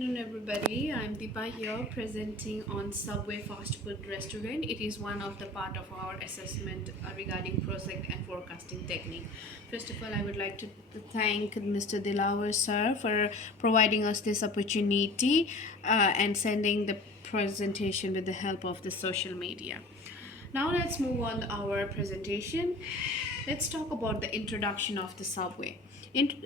Afternoon, everybody. I'm Deepa here presenting on Subway Fast Food Restaurant. It is one of the part of our assessment regarding project and forecasting technique. First of all, I would like to thank Mr. Dilawar sir for providing us this opportunity and sending the presentation with the help of the social media. Now let's move on our presentation. Let's talk about the introduction of the Subway.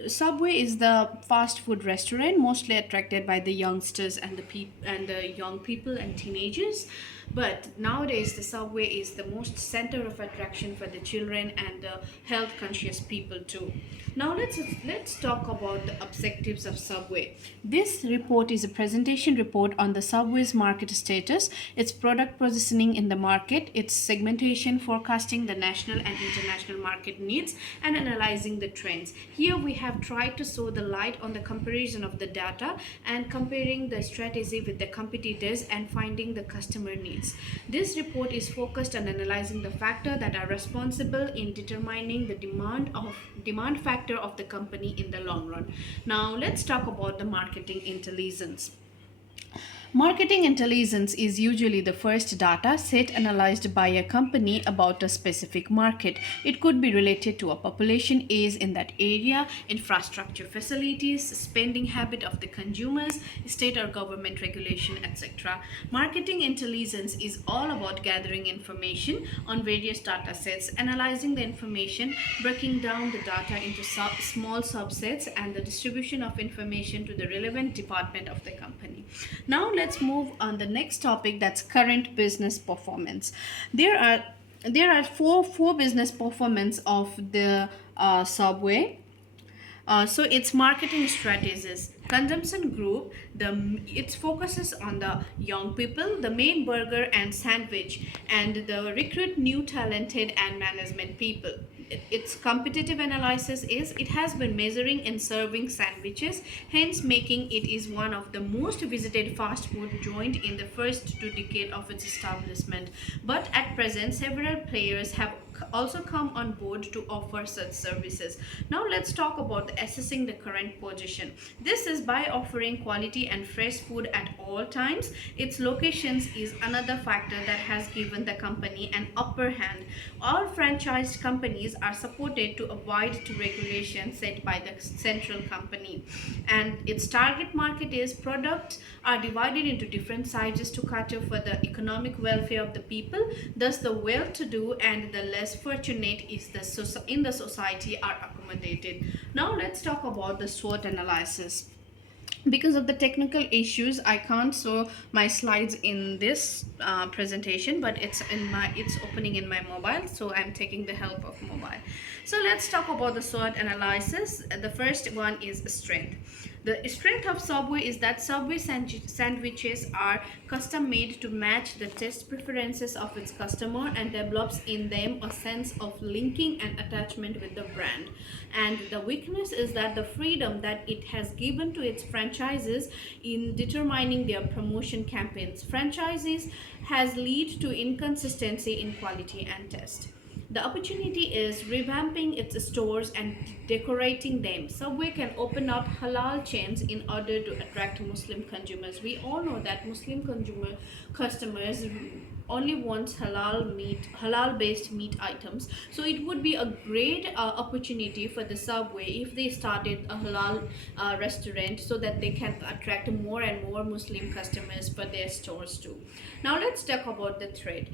Subway is the fast food restaurant mostly attracted by the youngsters and the young people and teenagers. But nowadays, the Subway is the most center of attraction for the children and the health conscious people too. Now let's talk about the objectives of Subway. This report is a presentation report on the Subway's market status, its product positioning in the market, its segmentation, forecasting the national and international market needs, and analyzing the trends. Here we have tried to show the light on the comparison of the data and comparing the strategy with the competitors and finding the customer needs. This report is focused on analyzing the factors that are responsible in determining the demand factor of the company in the long run. Now let's talk about the marketing intelligence. Marketing intelligence is usually the first data set analyzed by a company about a specific market. It could be related to a population age in that area, infrastructure facilities, spending habit of the consumers, state or government regulation, etc. Marketing intelligence is all about gathering information on various data sets, analyzing the information, breaking down the data into small subsets, and the distribution of information to the relevant department of the company. Now let's move on the next topic, that's current business performance. There are four business performance of the Subway. So its marketing strategies. Consumption group, it focuses on the young people, the main burger and sandwich, and the recruit new talented and management people. Its competitive analysis is it has been measuring in serving sandwiches, hence making it is one of the most visited fast food joint in the first 2 decades of its establishment. But at present, several players have also come on board to offer such services. Now let's talk about assessing the current position. This is by offering quality and fresh food at all times. Its locations is another factor that has given the company an upper hand. All franchised companies are supported to avoid to regulations set by the central company, and its target market is products are divided into different sizes to cater for the economic welfare of the people. Thus the well-to-do and the less fortunate in the society are accommodated. Now let's talk about the SWOT analysis. Because of the technical issues, I can't show my slides in this presentation, but it's opening in my mobile, so I'm taking the help of mobile. So let's talk about the SWOT analysis. The first one is strength. The strength of Subway is that Subway sandwiches are custom made to match the taste preferences of its customer and develops in them a sense of linking and attachment with the brand. And the weakness is that the freedom that it has given to its franchises in determining their promotion campaigns. Franchises has lead to inconsistency in quality and taste. The opportunity is revamping its stores and decorating them. Subway can open up halal chains in order to attract Muslim consumers. We all know that Muslim customers only wants halal based meat items, so it would be a great opportunity for the Subway if they started a halal restaurant, so that they can attract more and more Muslim customers for their stores too. Now let's talk about the threat.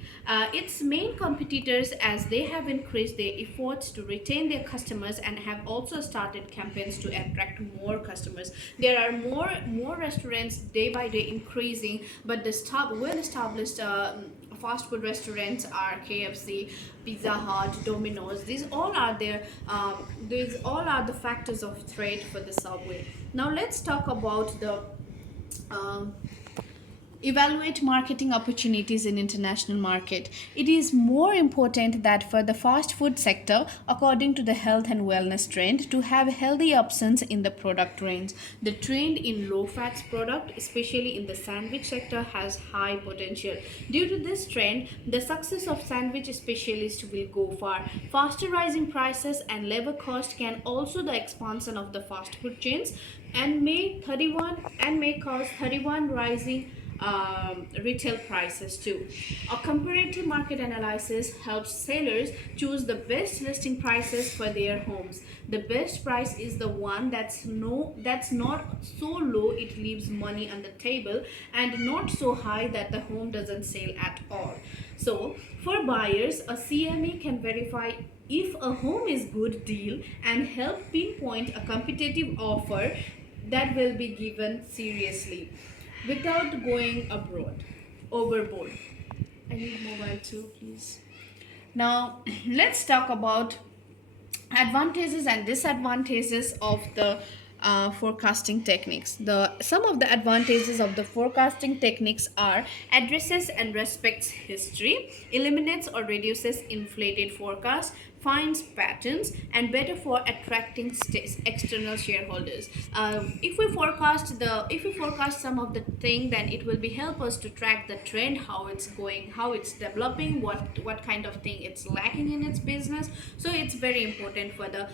Its main competitors, as they have increased their efforts to retain their customers and have also started campaigns to attract more customers. There are more restaurants day by day increasing, but the well established fast food restaurants are KFC, Pizza Hut, Domino's. These all are the factors of threat for the Subway. Now let's talk about the um, Evaluate marketing opportunities in international market. It is more important that for the fast food sector, according to the health and wellness trend, to have healthy options in the product range. The trend in low fats product, especially in the sandwich sector, has high potential. Due to this trend, the success of sandwich specialists will go far. Faster rising prices and labor cost can also the expansion of the fast food chains and may cause 31 rising retail prices too. A comparative market analysis helps sellers choose the best listing prices for their homes. The best price is the one that's not so low it leaves money on the table and not so high that the home doesn't sell at all. So for buyers, a CMA can verify if a home is good deal and help pinpoint a competitive offer that will be given seriously without going overboard. I need mobile too, please. Now, let's talk about advantages and disadvantages of the forecasting techniques. The some of the advantages of the forecasting techniques are addresses and respects history, eliminates or reduces inflated forecast, finds patterns, and better for attracting external shareholders. If we forecast some of the thing, then it will be help us to track the trend, how it's going, how it's developing, what kind of thing it's lacking in its business. So it's very important for the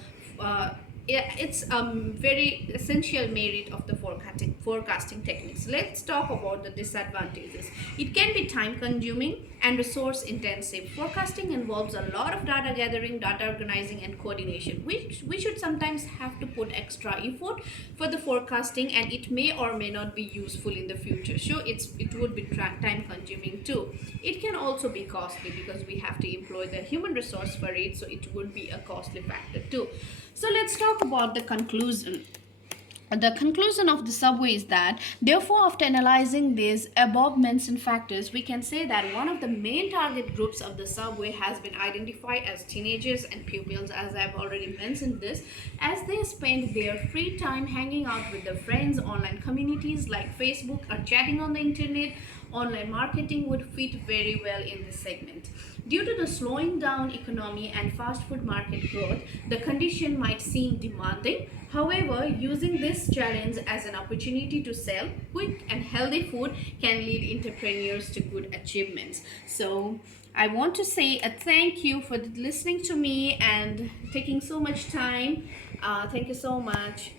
it's very essential merit of the forecasting techniques. Let's talk about the disadvantages. It can be time consuming and resource intensive. Forecasting involves a lot of data gathering, data organizing, and coordination, which we should sometimes have to put extra effort for the forecasting, and it may or may not be useful in the future. So it would be time consuming too. It can also be costly because we have to employ the human resource for it, so it would be a costly factor too. So let's talk about the conclusion. The conclusion of the subway is that, therefore, after analyzing these above mentioned factors, we can say that one of the main target groups of the subway has been identified as teenagers and pupils, as I've already mentioned this, as they spend their free time hanging out with their friends, online communities like Facebook, or chatting on the internet. Online marketing would fit very well in this segment. Due to the slowing down economy and fast food market growth, the condition might seem demanding. However, using this challenge as an opportunity to sell quick and healthy food can lead entrepreneurs to good achievements. So, I want to say a thank you for listening to me and taking so much time. Thank you so much.